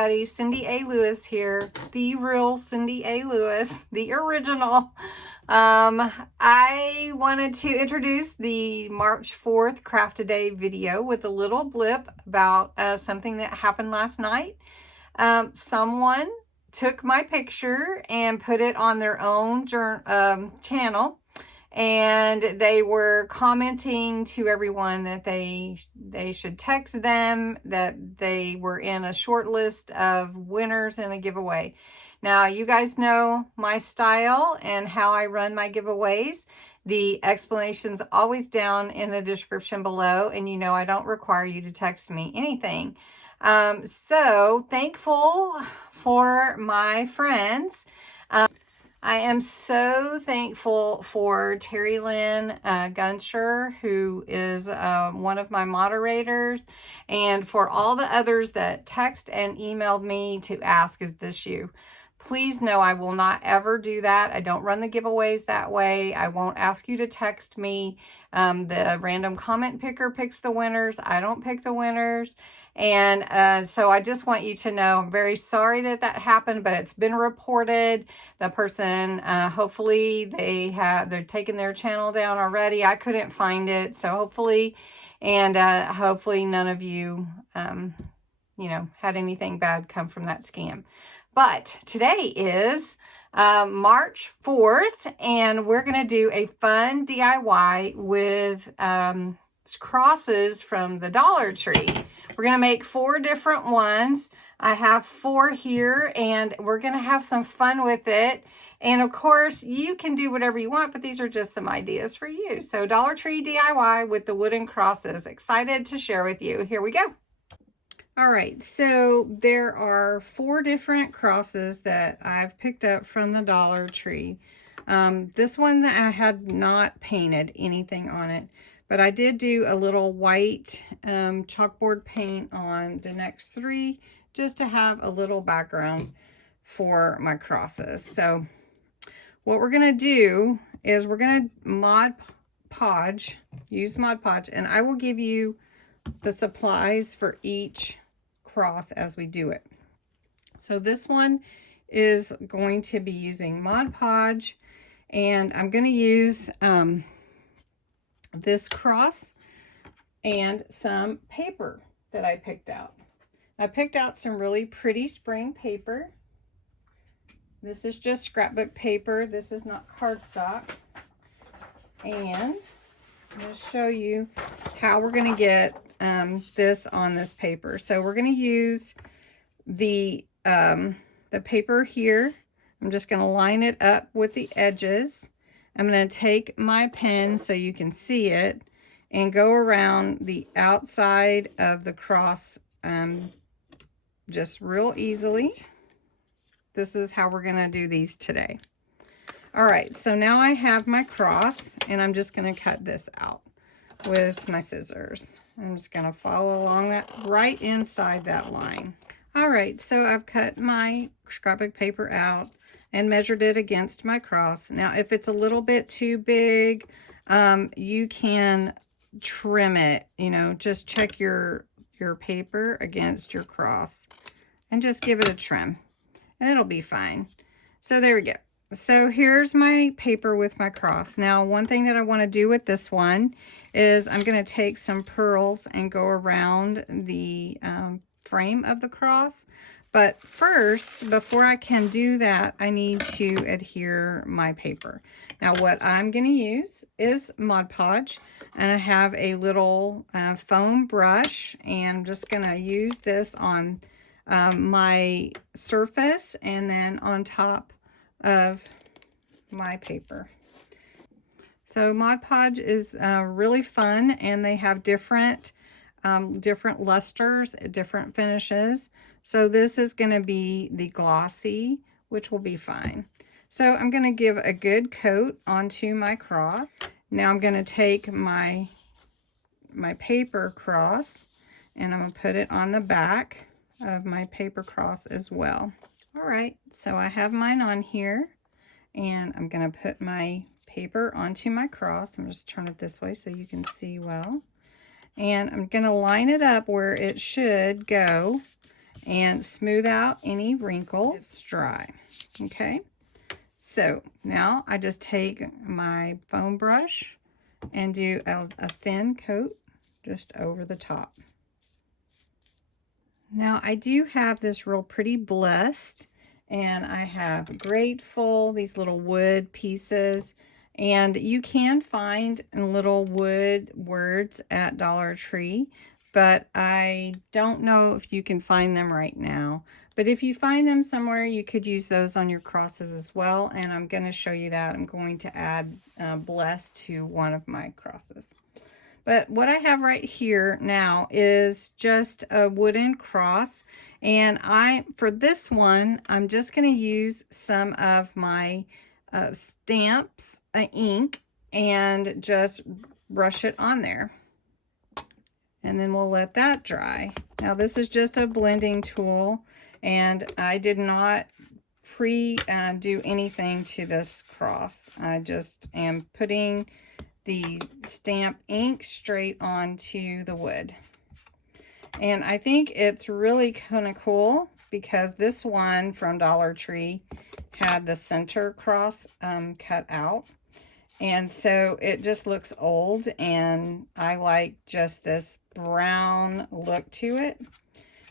everybody. Cindy A. Lewis here. The real Cindy A. Lewis, the original. I wanted to introduce the March 4th Craft a Day video with a little blip about something that happened last night. Someone took my picture and put it on their own channel. And they were commenting to everyone that they should text them that they were in a short list of winners in a giveaway. Now, you guys know my style and how I run my giveaways. The explanation's always down in the description below, and you know I don't require you to text me anything. So thankful for my friends. I am so thankful for Terry Lynn Gunsher, who is one of my moderators, and for all the others that text and emailed me to ask, is this you? Please know I will not ever do that. I don't run the giveaways that way. I won't ask you to text me. The random comment picker picks the winners. I don't pick the winners. And so I just want you to know I'm very sorry that happened, but it's been reported. The person, hopefully they're taking their channel down already. I couldn't find it. So hopefully none of you, had anything bad come from that scam. But today is March 4th, and we're going to do a fun DIY with crosses from the Dollar Tree. We're going to make 4 different ones. I have 4 here, and we're going to have some fun with it. And of course, you can do whatever you want, but these are just some ideas for you. So Dollar Tree DIY with the wooden crosses. Excited to share with you. Here we go. All right, so there are 4 different crosses that I've picked up from the Dollar Tree. This one that I had not painted anything on it, but I did do a little white chalkboard paint on the next 3 just to have a little background for my crosses. So what we're going to do is we're going to use Mod Podge, and I will give you the supplies for each cross as we do it. So this one is going to be using Mod Podge, and I'm going to use this cross and some paper that I picked out. I picked out some really pretty spring paper. This is just scrapbook paper. This is not cardstock. And I'm going to show you how we're going to get this on this paper. So we're going to use the paper here. I'm just going to line it up with the edges. I'm going to take my pen so you can see it and go around the outside of the cross just real easily. This is how we're going to do these today. All right, so now I have my cross, and I'm just going to cut this out with my scissors. I'm just going to follow along that right inside that line. All right, so I've cut my scrapbook paper out and measured it against my cross. Now, if it's a little bit too big, you can trim it. Just check your paper against your cross and just give it a trim, and it'll be fine. So there we go. So here's my paper with my cross. Now, one thing that I want to do with this one is I'm going to take some pearls and go around the frame of the cross. But first, before I can do that, I need to adhere my paper. Now, what I'm going to use is Mod Podge, and I have a little foam brush, and I'm just going to use this on my surface and then on top of my paper. So Mod Podge is really fun, and they have different lusters, different finishes. So this is going to be the glossy, which will be fine. So I'm going to give a good coat onto my cross. Now I'm going to take my paper cross, and I'm going to put it on the back of my paper cross as well. All right, so I have mine on here, and I'm going to put my paper onto my cross. I'm just turn it this way so you can see well. And I'm going to line it up where it should go, and smooth out any wrinkles. It's dry. Okay, so now I just take my foam brush and do a thin coat just over the top. Now I do have this real pretty blessed, and I have grateful, these little wood pieces, and you can find little wood words at Dollar Tree, but I don't know if you can find them right now. But if you find them somewhere, you could use those on your crosses as well, and I'm going to show you that. I'm going to add blessed to one of my crosses. But what I have right here now is just a wooden cross. And for this one, I'm just going to use some of my stamps, ink, and just brush it on there. And then we'll let that dry. Now this is just a blending tool, and I did not do anything to this cross. I just am putting the stamp ink straight onto the wood. And I think it's really kind of cool because this one from Dollar Tree had the center cross cut out. And so it just looks old, and I like just this brown look to it.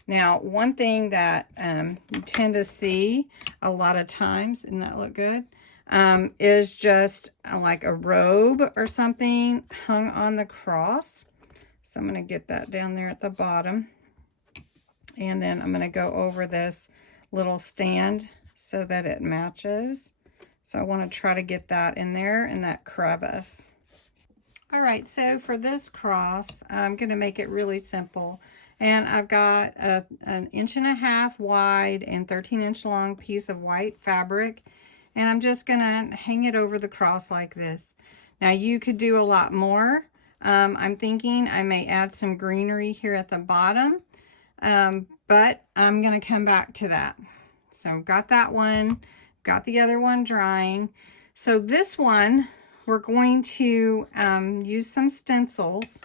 Now, one thing that you tend to see a lot of times, doesn't that look good? Is just like a robe or something hung on the cross. So I'm going to get that down there at the bottom. And then I'm going to go over this little stand so that it matches. So I want to try to get that in there in that crevice. All right, so for this cross, I'm going to make it really simple. And I've got an 1.5 inch wide and 13-inch long piece of white fabric. And I'm just going to hang it over the cross like this. Now you could do a lot more. I'm thinking I may add some greenery here at the bottom, but I'm going to come back to that. So got that one, got the other one drying. So this one, we're going to use some stencils,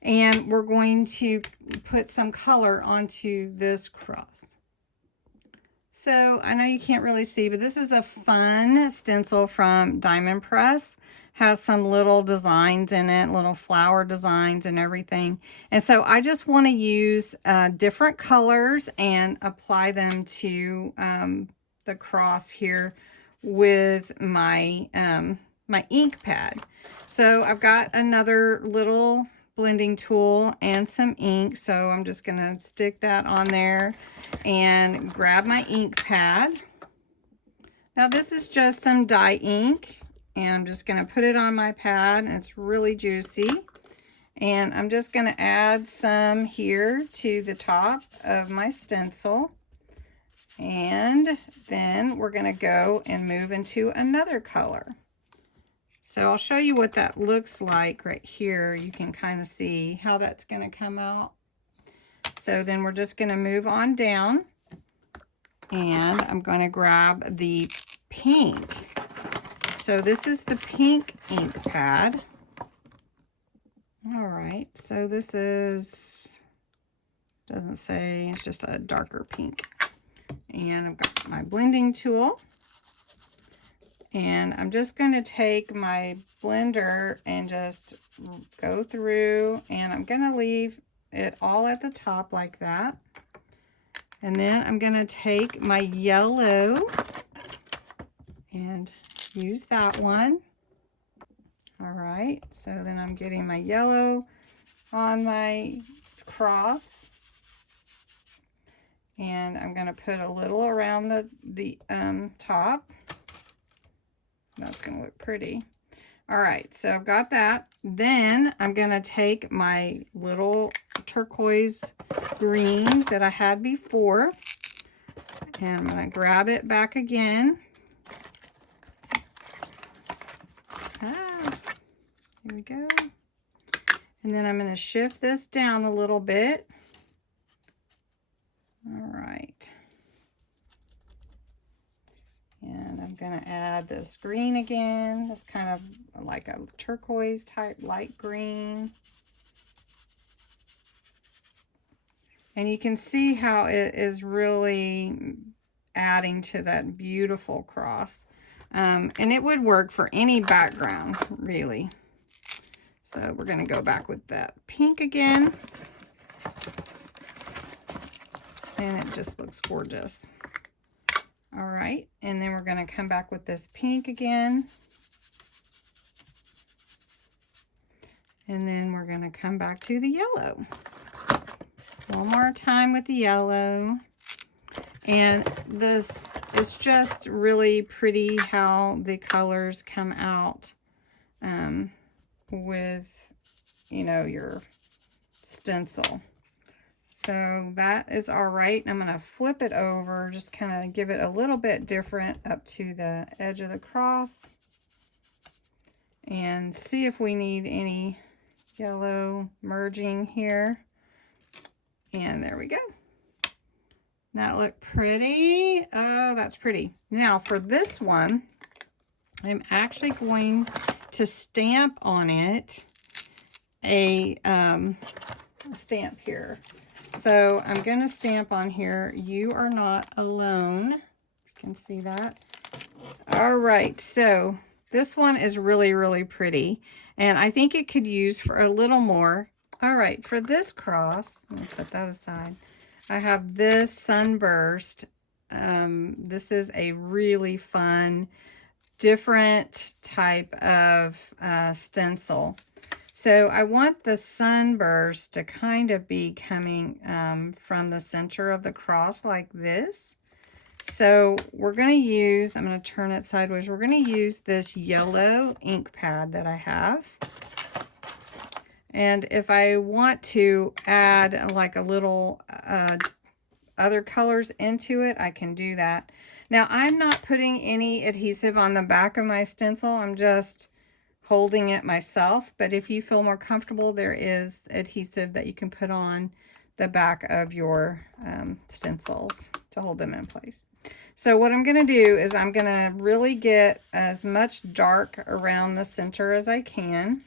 and we're going to put some color onto this cross. So I know you can't really see, but this is a fun stencil from Diamond Press. Has some little designs in it, little flower designs and everything. And so I just want to use different colors and apply them to the cross here with my my ink pad. So I've got another little blending tool and some ink, so I'm just going to stick that on there and grab my ink pad. Now this is just some dye ink, and I'm just going to put it on my pad, and it's really juicy. And I'm just going to add some here to the top of my stencil, and then we're going to go and move into another color. So I'll show you what that looks like right here. You can kind of see how that's going to come out. So then we're just going to move on down, and I'm going to grab the pink. So this is the pink ink pad. All right, so this is, doesn't say, it's just a darker pink. And I've got my blending tool. And I'm just going to take my blender and just go through, and I'm going to leave it all at the top like that. And then I'm going to take my yellow and use that one. All right, so then I'm getting my yellow on my cross. And I'm going to put a little around the top. That's going to look pretty. All right, so I've got that. Then I'm going to take my little turquoise green that I had before, and I'm going to grab it back again. Here we go. And then I'm going to shift this down a little bit. All right. And I'm going to add this green again. That's kind of like a turquoise type light green. And you can see how it is really adding to that beautiful cross. And it would work for any background, really. So we're going to go back with that pink again. And it just looks gorgeous. All right, and then we're going to come back with this pink again. And then we're going to come back to the yellow. One more time with the yellow. And this is just really pretty how the colors come out with, you know, your stencil. So that is all right. I'm going to flip it over, just kind of give it a little bit different up to the edge of the cross. And see if we need any yellow merging here. And there we go. That look pretty. Oh, that's pretty. Now for this one, I'm actually going to stamp on it a stamp here. So I'm going to stamp on here, "You are not alone." You can see that. All right, so this one is really, really pretty. And I think it could use for a little more. All right, for this cross, I'm going to set that aside. I have this Sunburst. This is a really fun, different type of stencil. So I want the Sunburst to kind of be coming from the center of the cross like this. So we're going to use, I'm going to turn it sideways. We're going to use this yellow ink pad that I have. And if I want to add like a little other colors into it, I can do that. Now I'm not putting any adhesive on the back of my stencil. I'm just holding it myself. But if you feel more comfortable, there is adhesive that you can put on the back of your stencils to hold them in place. So what I'm going to do is I'm going to really get as much dark around the center as I can.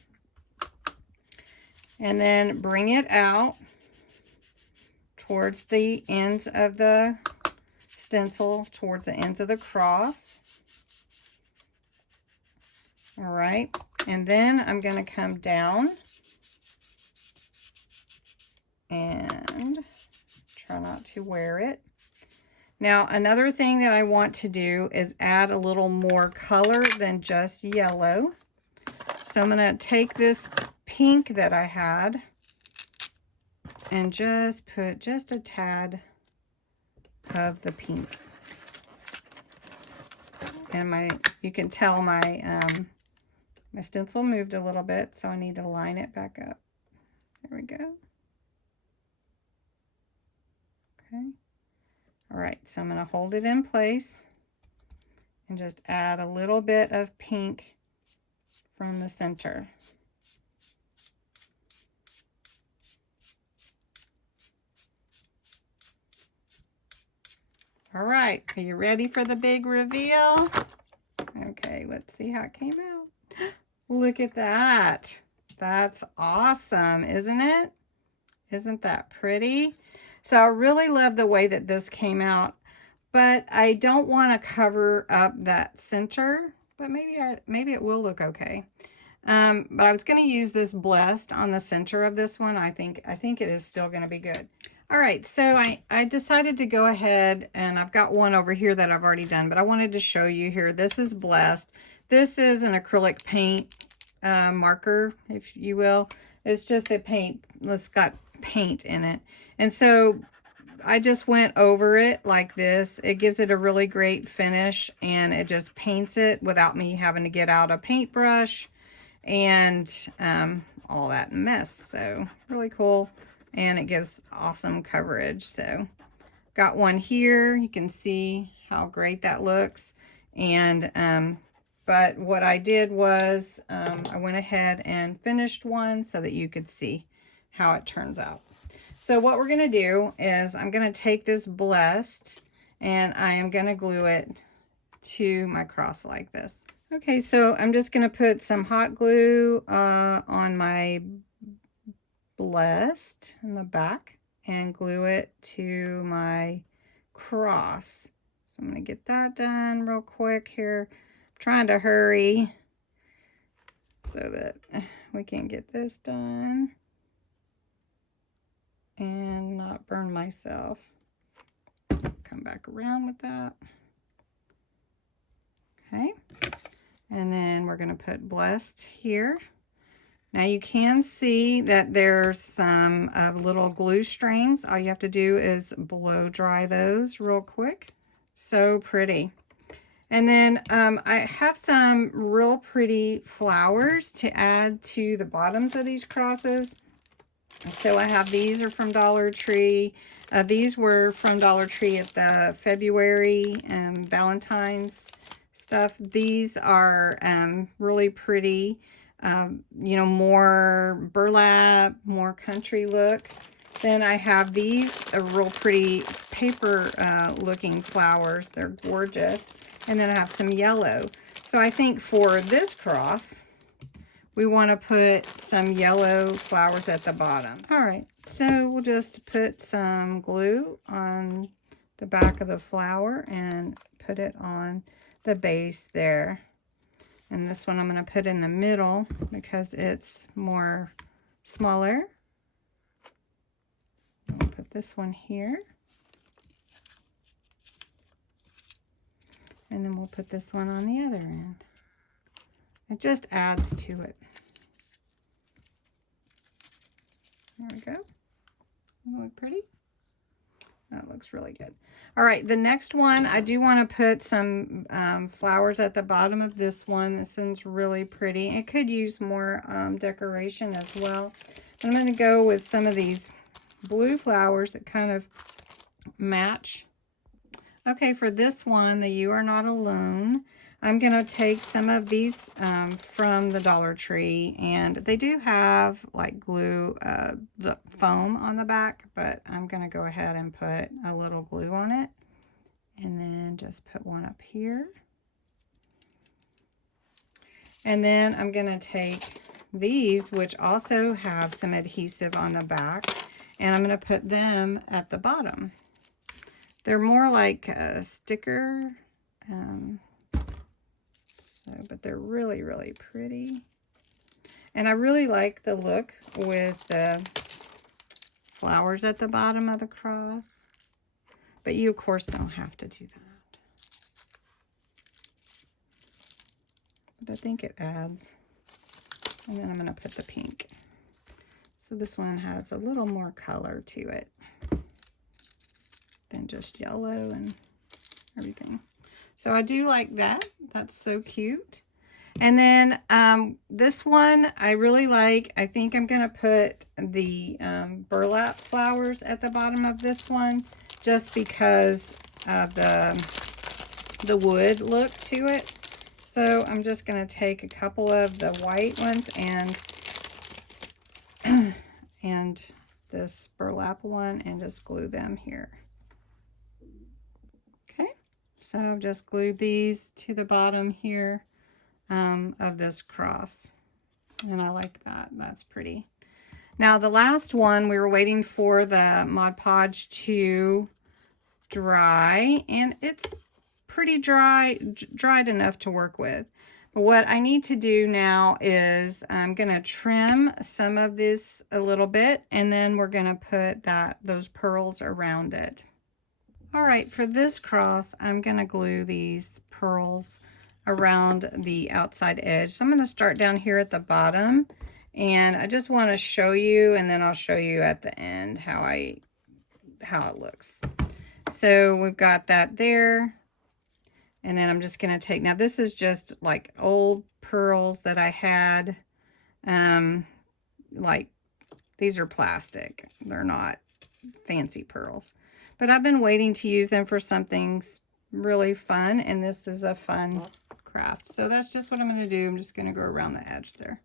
And then bring it out towards the ends of the stencil, towards the ends of the cross. All right. And then I'm going to come down and try not to wear it. Now, another thing that I want to do is add a little more color than just yellow. So I'm going to take this pink that I had and just put just a tad of the pink. And you can tell my stencil moved a little bit, so I need to line it back up. There we go. Okay. All right, so I'm going to hold it in place and just add a little bit of pink from the center. All right, are you ready for the big reveal? Okay, let's see how it came out. Look at that. That's awesome, isn't it? Isn't that pretty? So I really love the way that this came out, but I don't want to cover up that center, but maybe it will look okay. But I was going to use this Blessed on the center of this one. I think it is still going to be good. All right, so I decided to go ahead, and I've got one over here that I've already done, but I wanted to show you here. This is Blessed. This is an acrylic paint marker, if you will. It's just a paint. It's got paint in it. And so I just went over it like this. It gives it a really great finish, and it just paints it without me having to get out a paintbrush and all that mess. So really cool, and it gives awesome coverage. So got one here. You can see how great that looks. And but what I did was I went ahead and finished one so that you could see how it turns out. So what we're going to do is I'm going to take this Blessed and I am going to glue it to my cross like this. Okay, so I'm just going to put some hot glue on my Blessed in the back, and glue it to my cross. So I'm going to get that done real quick here. I'm trying to hurry so that we can get this done and not burn myself. Come back around with that. Okay. And then we're going to put blessed here. Now you can see that there's some little glue strings. All you have to do is blow dry those real quick. So pretty. And then I have some real pretty flowers to add to the bottoms of these crosses. So I have these are from Dollar Tree. These were from Dollar Tree at the February Valentine's stuff. These are really pretty. You know, more burlap, more country look. Then I have these real pretty paper looking flowers. They're gorgeous. And then I have some yellow. So I think for this cross, we want to put some yellow flowers at the bottom. All right, so we'll just put some glue on the back of the flower and put it on the base there. And this one I'm going to put in the middle because it's more smaller. I'll put this one here. And then we'll put this one on the other end. It just adds to it. There we go. Look pretty. That looks really good. All right, the next one, I do want to put some flowers at the bottom of this one. This one's really pretty. It could use more decoration as well. I'm going to go with some of these blue flowers that kind of match. Okay, for this one, the You Are Not Alone, I'm going to take some of these from the Dollar Tree, and they do have like glue, the foam on the back, but I'm going to go ahead and put a little glue on it, and then just put one up here. And then I'm going to take these, which also have some adhesive on the back, and I'm going to put them at the bottom. They're more like a sticker, but they're really, really pretty. And I really like the look with the flowers at the bottom of the cross. But you, of course, don't have to do that. But I think it adds. And then I'm going to put the pink. So this one has a little more color to it than just yellow and everything. So I do like that. That's so cute. And then this one I really like. I think I'm going to put the burlap flowers at the bottom of this one just because of the wood look to it. So I'm just going to take a couple of the white ones and this burlap one and just glue them here. So I've just glued these to the bottom here of this cross. And I like that. That's pretty. Now the last one, we were waiting for the Mod Podge to dry. And it's pretty dried enough to work with. But what I need to do now is I'm going to trim some of this a little bit. And then we're going to put those pearls around it. All right, for this cross, I'm going to glue these pearls around the outside edge. So I'm going to start down here at the bottom, and I just want to show you, and then I'll show you at the end how it looks. So we've got that there, and then I'm just going to take, now this is just like old pearls that I had, like these are plastic. They're not fancy pearls. But I've been waiting to use them for something really fun, and this is a fun craft. So that's just what I'm going to do. I'm just going to go around the edge there.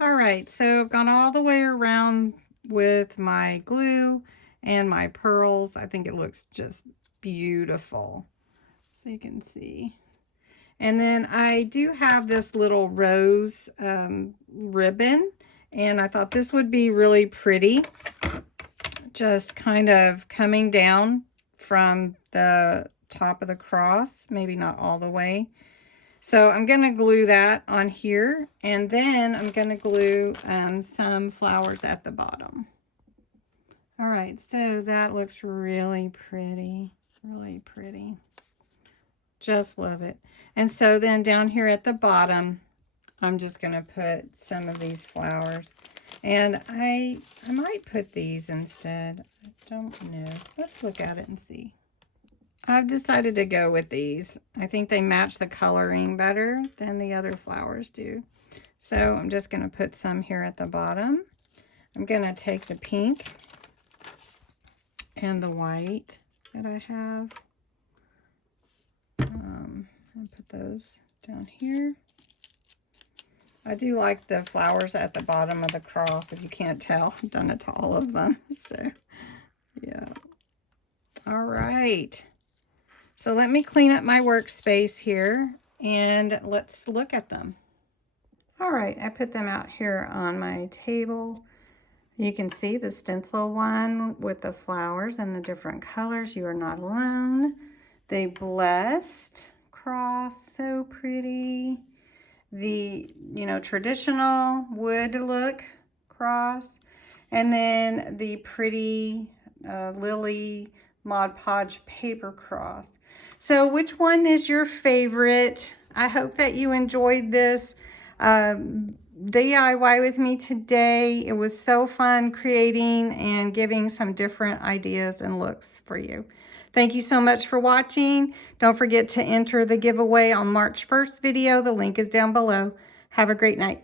All right, so I've gone all the way around with my glue and my pearls. I think it looks just beautiful, so you can see. And then I do have this little rose ribbon, and I thought this would be really pretty just kind of coming down from the top of the cross, maybe not all the way. So I'm going to glue that on here, and then I'm going to glue some flowers at the bottom. All right, so that looks really pretty, really pretty. Just love it. And so then down here at the bottom, I'm just going to put some of these flowers. And I might put these instead. I don't know. Let's look at it and see. I've decided to go with these. I think they match the coloring better than the other flowers do. So I'm just going to put some here at the bottom. I'm going to take the pink and the white that I have. I'll put those down here. I do like the flowers at the bottom of the cross. If you can't tell, I've done it to all of them. So, yeah. All right. So let me clean up my workspace here and let's look at them. All right, I put them out here on my table. You can see the stencil one with the flowers and the different colors. You are not alone. The blessed cross, so pretty. The, traditional wood look cross. And then the pretty lily Mod Podge paper cross. So which one is your favorite? I hope that you enjoyed this DIY with me today. It was so fun creating and giving some different ideas and looks for you. Thank you so much for watching. Don't forget to enter the giveaway on March 1st video. The link is down below. Have a great night.